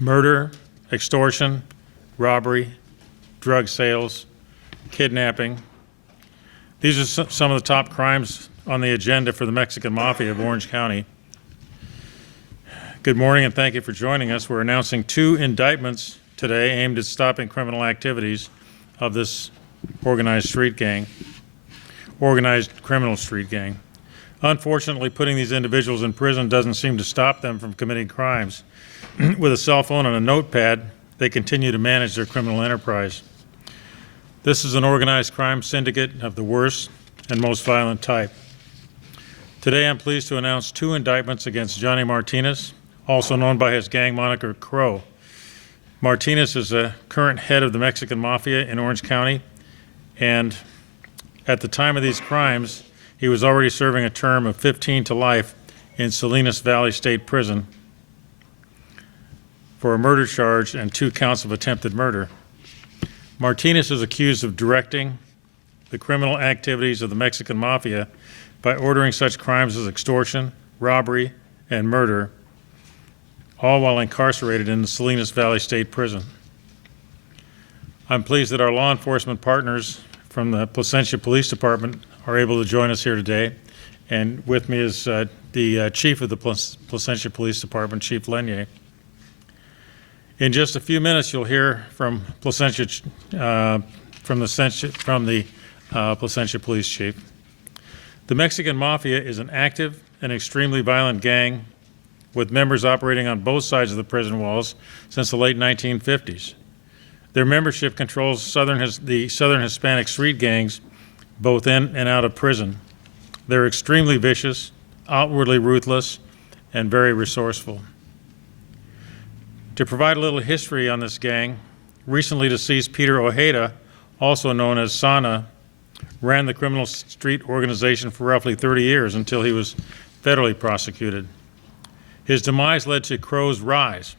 murder, extortion, robbery, drug sales, kidnapping. These are some of the top crimes on the agenda for the Mexican Mafia of Orange County. Good morning and thank you for joining us. We're announcing 2 indictments today aimed at stopping criminal activities of this organized criminal street gang. Unfortunately, putting these individuals in prison doesn't seem to stop them from committing crimes. With a cell phone and a notepad, they continue to manage their criminal enterprise. This is an organized crime syndicate of the worst and most violent type. Today, I'm pleased to announce 2 indictments against Johnny Martinez, also known by his gang moniker Crow. Martinez is a current head of the Mexican Mafia in Orange County, and at the time of these crimes, he was already serving a term of 15 to life in Salinas Valley State Prison for a murder charge and 2 counts of attempted murder. Martinez is accused of directing the criminal activities of the Mexican Mafia by ordering such crimes as extortion, robbery, and murder, all while incarcerated in the Salinas Valley State Prison. I'm pleased that our law enforcement partners from the Placentia Police Department are able to join us here today. And with me is the chief of the Placentia Police Department, Chief Lenier. In just a few minutes, you'll hear from Placentia, from the Placentia Police Chief. The Mexican Mafia is an active and extremely violent gang with members operating on both sides of the prison walls since the late 1950s. Their membership controls the Southern Hispanic street gangs, both in and out of prison. They're extremely vicious, outwardly ruthless, and very resourceful. To provide a little history on this gang, recently deceased Peter Ojeda, also known as Sana, ran the criminal street organization for roughly 30 years until he was federally prosecuted. His demise led to Crow's rise.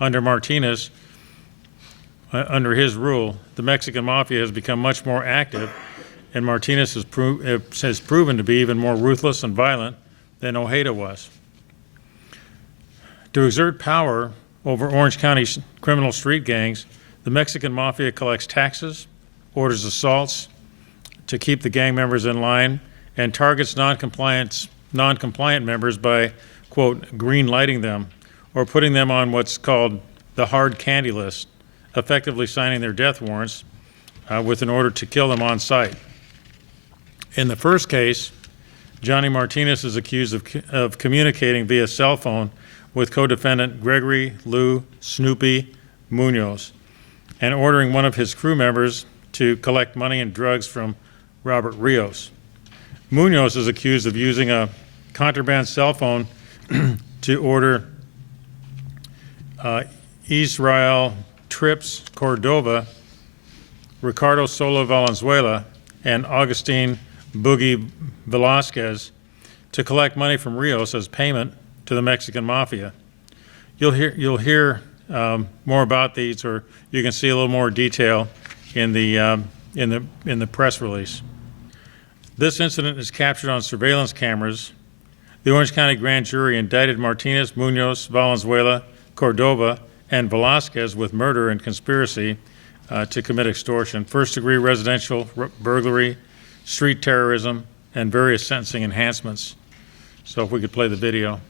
Under Martinez, under his rule, the Mexican Mafia has become much more active, and Martinez has proven to be even more ruthless and violent than Ojeda was. To exert power over Orange County criminal street gangs, the Mexican Mafia collects taxes, orders assaults to keep the gang members in line, and targets non-compliant members by, quote, green lighting them, or putting them on what's called the hard candy list, effectively signing their death warrants with an order to kill them on site. In the first case, Johnny Martinez is accused of communicating via cell phone with co-defendant Gregory Lou Snoopy Munoz and ordering one of his crew members to collect money and drugs from Robert Rios. Munoz is accused of using a contraband cell phone to order Israel Trips Cordova, Ricardo Solo Valenzuela, and Augustine Boogie Velasquez to collect money from Rios as payment to the Mexican Mafia. You'll hear more about these, or you can see a little more detail in the press release. This incident is captured on surveillance cameras. The Orange County Grand Jury indicted Martinez, Munoz, Valenzuela, Cordova, and Velasquez with murder and conspiracy to commit extortion, first-degree residential burglary, street terrorism, and various sentencing enhancements. So if we could play the video.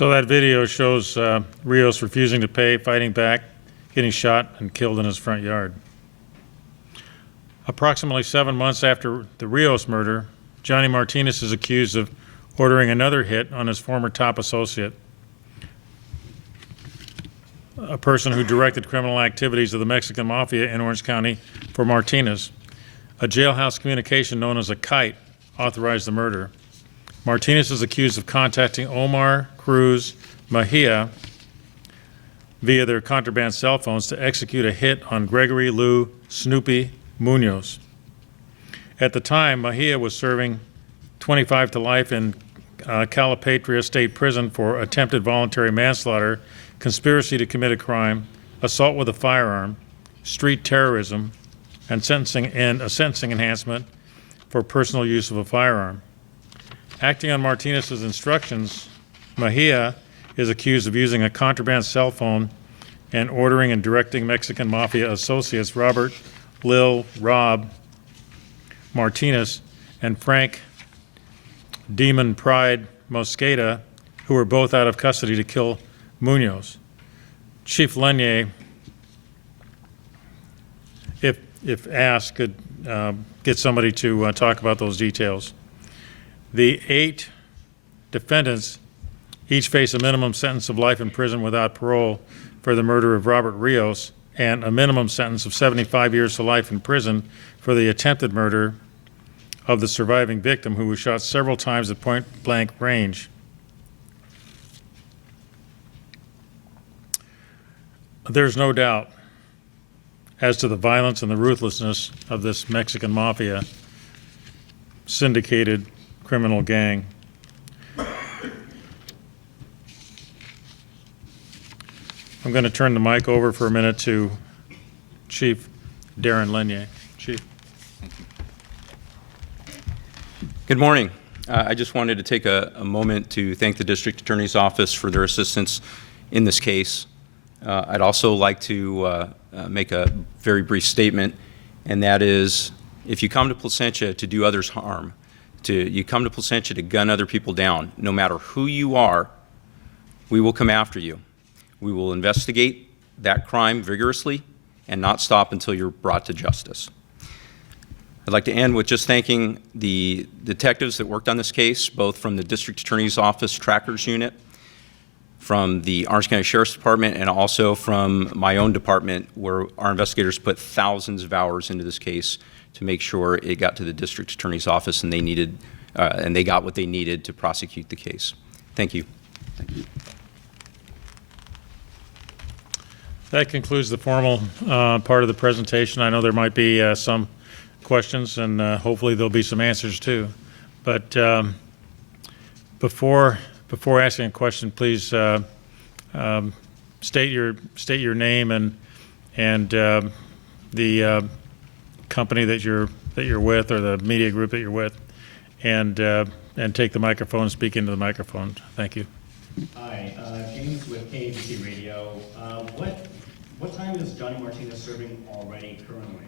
So that video shows Rios refusing to pay, fighting back, getting shot and killed in his front yard. Approximately 7 months after the Rios murder, Johnny Martinez is accused of ordering another hit on his former top associate, a person who directed criminal activities of the Mexican Mafia in Orange County for Martinez. A jailhouse communication known as a kite authorized the murder. Martinez is accused of contacting Omar, Cruz, Mejia via their contraband cell phones to execute a hit on Gregory Lou Snoopy Munoz. At the time, Mejia was serving 25 to life in Calipatria State Prison for attempted voluntary manslaughter, conspiracy to commit a crime, assault with a firearm, street terrorism, and a sentencing enhancement for personal use of a firearm. Acting on Martinez's instructions, Mejia is accused of using a contraband cell phone and ordering and directing Mexican Mafia associates Robert, Lil, Rob, Martinez, and Frank Demon Pride Mosqueda, who were both out of custody, to kill Munoz. Chief Lenier, if asked, could get somebody to talk about those details. The 8 defendants each face a minimum sentence of life in prison without parole for the murder of Robert Rios and a minimum sentence of 75 years to life in prison for the attempted murder of the surviving victim, who was shot several times at point-blank range. There's no doubt as to the violence and the ruthlessness of this Mexican Mafia syndicated criminal gang. I'm going to turn the mic over for a minute to Chief Darren Lenier. Chief. Good morning. I just wanted to take a moment to thank the District Attorney's Office for their assistance in this case. I'd also like to make a very brief statement, and that is, if you come to Placentia to do others harm, you come to Placentia to gun other people down, no matter who you are, we will come after you. We will investigate that crime vigorously and not stop until you're brought to justice. I'd like to end with just thanking the detectives that worked on this case, both from the District Attorney's Office Trackers Unit, from the Orange County Sheriff's Department, and also from my own department, where our investigators put thousands of hours into this case to make sure it got to the District Attorney's Office and they got what they needed to prosecute the case. Thank you. Thank you. That concludes the formal part of the presentation. I know there might be some questions, and hopefully there'll be some answers too. But before asking a question, please state your name and the company that you're with, or the media group that you're with, and take the microphone and speak into the microphone. Thank you. Hi, James with KABC Radio. What time is Johnny Martinez serving already currently?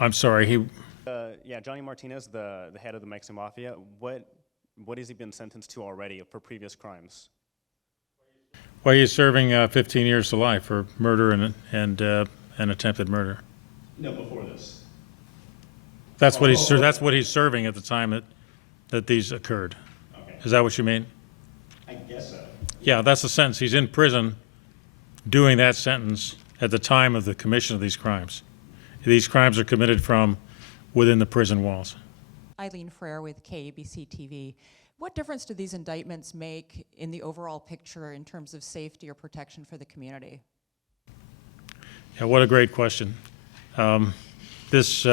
I'm sorry. Yeah, Johnny Martinez, the head of the Mexican Mafia. What has he been sentenced to already for previous crimes? Well, he's serving 15 years to life for murder and attempted murder. No, before this. That's what he's serving at the time that these occurred. Okay. Is that what you mean? I guess so. Yeah, that's the sentence. He's in prison doing that sentence at the time of the commission of these crimes. These crimes are committed from within the prison walls. Eileen Frere with KABC TV. What difference do these indictments make in the overall picture in terms of safety or protection for the community? Yeah, what a great question. This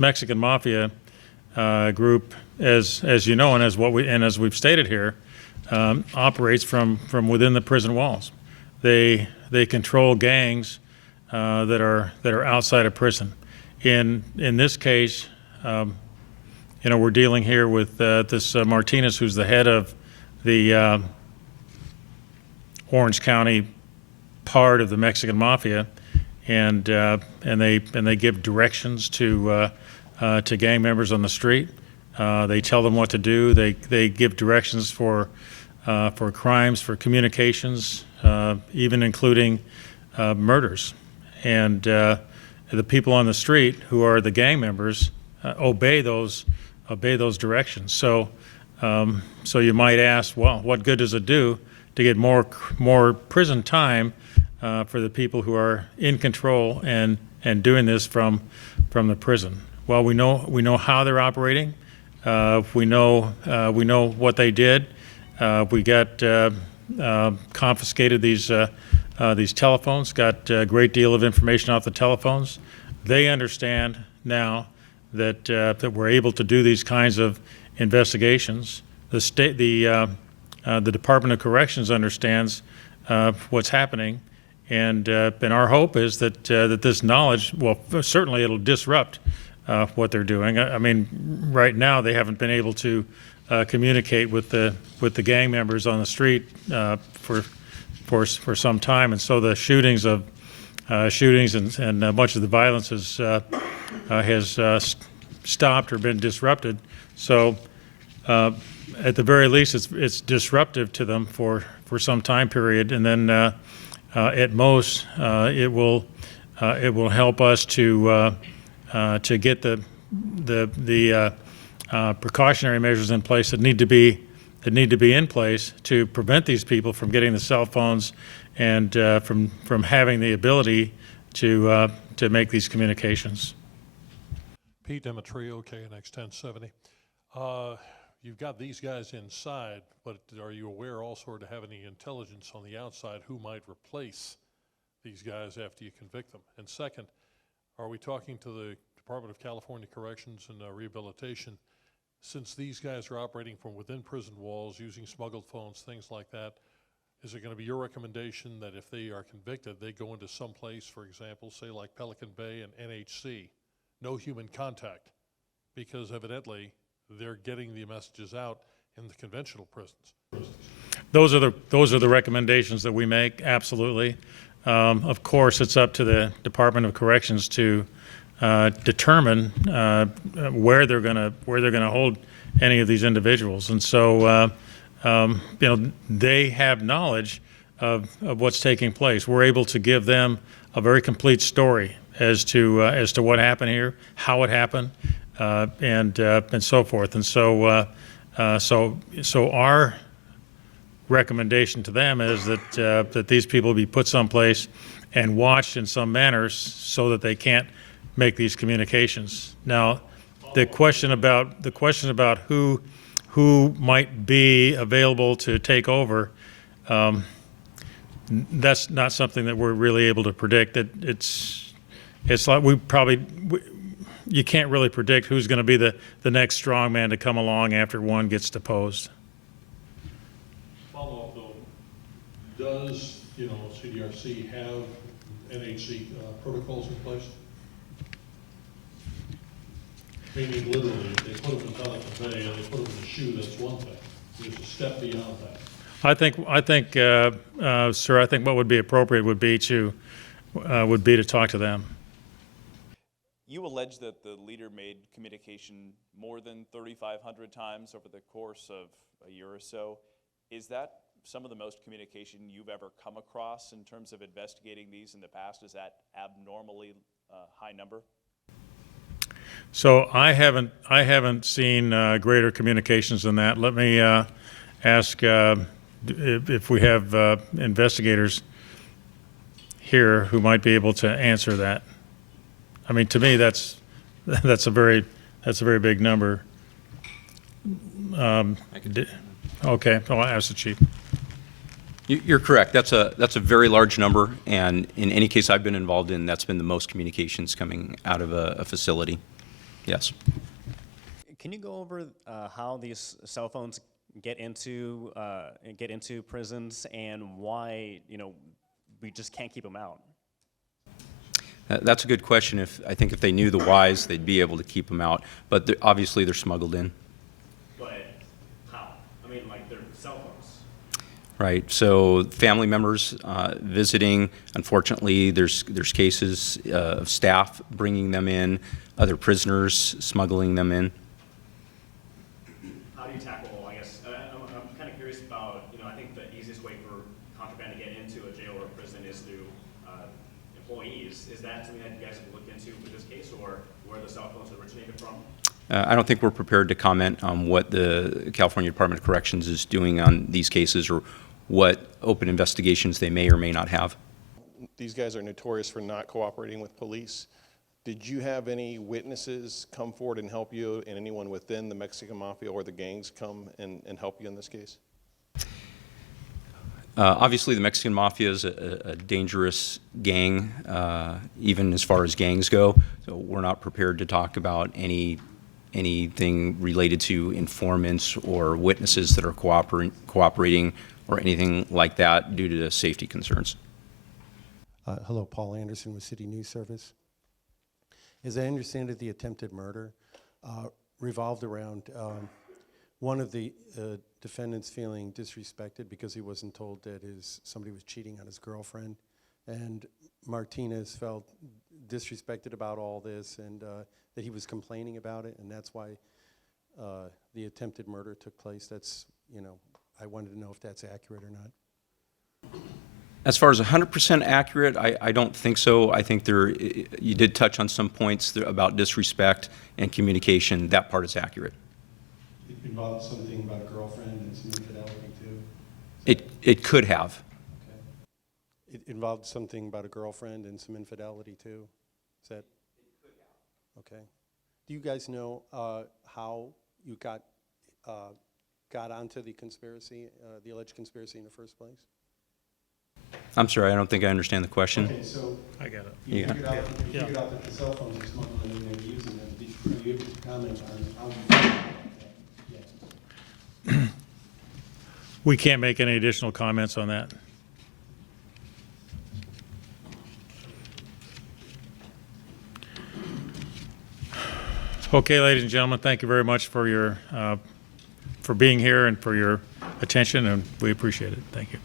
Mexican Mafia group, as you know, and as we've stated here, operates from within the prison walls. They control gangs that are outside of prison. In this case, we're dealing here with this Martinez, who's the head of the Orange County part of the Mexican Mafia, and they give directions to to gang members on the street. They tell them what to do. They give directions for crimes, for communications, even including murders. And the people on the street who are the gang members obey those directions. So you might ask, well, what good does it do to get more prison time for the people who are in control and doing this from the prison? Well, we know how they're operating. We know what they did. We got confiscated these telephones. Got a great deal of information off the telephones. They understand now that we're able to do these kinds of investigations. The Department of Corrections understands what's happening, and our hope is that this knowledge, well, certainly it'll disrupt what they're doing. I mean, right now they haven't been able to communicate with the gang members on the street for some time, and so the shootings and much of the violence has stopped or been disrupted. So at the very least, it's disruptive to them for some time period, and then at most it will help us to get the precautionary measures in place that need to be in place to prevent these people from getting the cell phones and from having the ability to make these communications. Pete Demetrio, KNX 1070. You've got these guys inside, but are you aware also to have any intelligence on the outside who might replace these guys after you convict them? And second, are we talking to the Department of California Corrections and Rehabilitation? Since these guys are operating from within prison walls, using smuggled phones, things like that, is it going to be your recommendation that if they are convicted, they go into some place, for example, say like Pelican Bay and NHC, no human contact, because evidently they're getting the messages out in the conventional prisons? Those are the recommendations that we make. Absolutely. Of course, it's up to the Department of Corrections to determine where they're going to hold any of these individuals, and so they have knowledge of what's taking place. We're able to give them a very complete story as to what happened here, how it happened, and so forth. And so our recommendation to them is that these people be put someplace and watched in some manner so that they can't make these communications. Now, the question about who might be available to take over, that's not something that we're really able to predict. It's like you can't really predict who's going to be the next strong man to come along after one gets deposed. Follow up though, does CDRC have NHC protocols in place? Meaning literally, if they put them in Pelican Bay and they put them in a shoe, that's one thing. There's a step beyond that. I think, sir, I think what would be appropriate would be to talk to them. You allege that the leader made communication more than 3,500 times over the course of a year or so. Is that some of the most communication you've ever come across in terms of investigating these in the past? Is that abnormally high number? So I haven't seen greater communications than that. Let me ask if we have investigators here who might be able to answer that. I mean, to me, that's a very big number. Okay, I'll ask the chief. You're correct. That's a very large number, and in any case I've been involved in, that's been the most communications coming out of a facility. Yes. Can you go over how these cell phones get into prisons and why we just can't keep them out? That's a good question. I think if they knew the whys, they'd be able to keep them out. But obviously they're smuggled in. But how? I mean, like, they're cell phones. right? So family members visiting, unfortunately, there's cases of staff bringing them in, other prisoners smuggling them in. How do you tackle, I guess, I'm kind of curious about, I think the easiest way for contraband to get into a jail or a prison is through employees. Is that something that you guys have looked into with this case, or where the cell phones originated from? I don't think we're prepared to comment on what the California Department of Corrections is doing on these cases or what open investigations they may or may not have. These guys are notorious for not cooperating with police. Did you have any witnesses come forward and help you, and anyone within the Mexican Mafia or the gangs come and help you in this case? Obviously, the Mexican Mafia is a dangerous gang, even as far as gangs go. So we're not prepared to talk about anything related to informants or witnesses that are cooperating or anything like that due to safety concerns. Hello, Paul Anderson with City News Service. As I understand it, the attempted murder revolved around one of the defendants feeling disrespected because he wasn't told that somebody was cheating on his girlfriend, and Martinez felt disrespected about all this, and that he was complaining about it, and that's why the attempted murder took place. That's, I wanted to know if that's accurate or not. As far as 100% accurate, I don't think so. I think you did touch on some points there about disrespect and communication. That part is accurate. It involved something about a girlfriend and some infidelity too? It could have. Okay. It involved something about a girlfriend and some infidelity too? Is that? It could have. Okay. Do you guys know how you got onto the conspiracy, the alleged conspiracy in the first place? I'm sorry, I don't think I understand the question. Okay, so I got it. you Yeah. figured out that the cell phones were smuggling and they were using them. Are you able to comment on how you figured out that? Yes. We can't make any additional comments on that. Okay, ladies and gentlemen, thank you very much for your for being here and for your attention, and we appreciate it. Thank you.